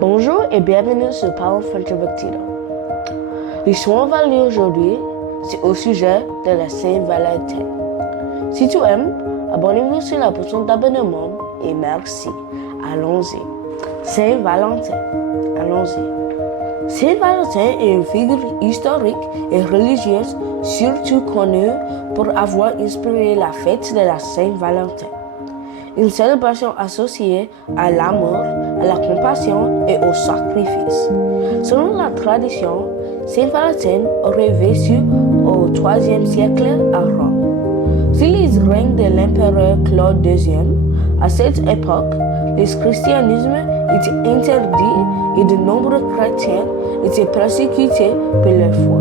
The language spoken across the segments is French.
Bonjour et bienvenue sur Parole French avec Tito. L'histoire qu'on va lire aujourd'hui, c'est au sujet de la Saint-Valentin. Si tu aimes, abonnez-vous sur la bouton d'abonnement et merci. Allons-y. Saint-Valentin. Allons-y. Saint-Valentin est une figure historique et religieuse, surtout connue pour avoir inspiré la fête de la Saint-Valentin. Une célébration associée à l'amour, à la compassion et au sacrifice. Selon la tradition, Saint-Valentin aurait vécu au IIIe siècle à Rome. Sous le règne de l'empereur Claude II, à cette époque, le christianisme était interdit et de nombreux chrétiens étaient persécutés pour leur foi.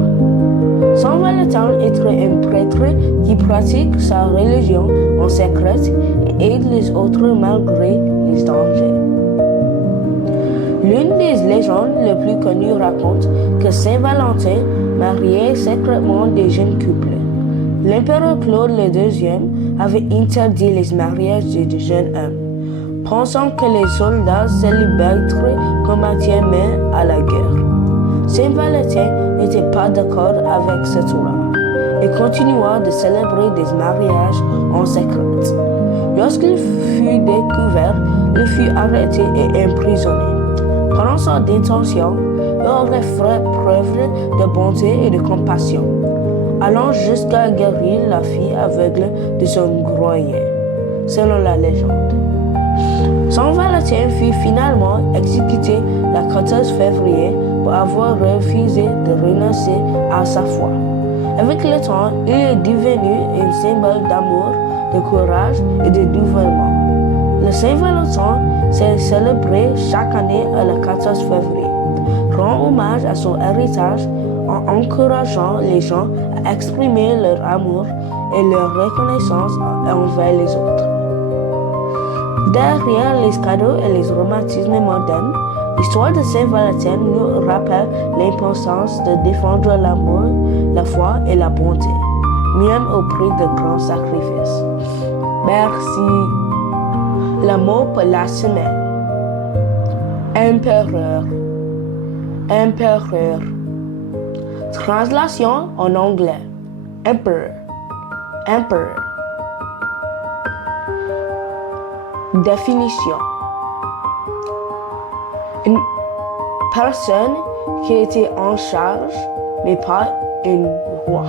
Saint Valentin était un prêtre qui pratique sa religion en secret et aide les autres malgré les dangers. L'une des légendes les plus connues raconte que Saint Valentin mariait secrètement des jeunes couples. L'empereur Claude II avait interdit les mariages de jeunes hommes, pensant que les soldats célibataires combattaient même à la guerre. Saint Valentin n'était pas d'accord avec cette loi et continua de célébrer des mariages en secret. Lorsqu'il fut découvert, il fut arrêté et emprisonné. Pendant sa détention, il aurait fait preuve de bonté et de compassion, allant jusqu'à guérir la fille aveugle de son grenier, selon la légende. Saint Valentin fut finalement exécuté le 14 février pour avoir refusé de renoncer à sa foi. Avec le temps, il est devenu un symbole d'amour, de courage et de dévouement. Le Saint-Valentin s'est célébré chaque année le 14 février, rend hommage à son héritage en encourageant les gens à exprimer leur amour et leur reconnaissance envers les autres. Derrière les cadeaux et les romantismes modernes, l'histoire de Saint-Valentin nous rappelle l'importance de défendre l'amour, la foi et la bonté, même au prix de grands sacrifices. Merci. Le mot pour la semaine. Empereur. Empereur. Translation en anglais. Emperor. Emperor. Définition. Une personne qui était en charge, mais pas un roi.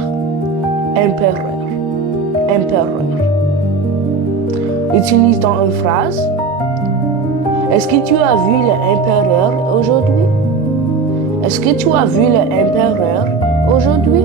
Empereur. Empereur. Utilise dans une phrase. Est-ce que tu as vu l'empereur aujourd'hui? Est-ce que tu as vu l'empereur aujourd'hui?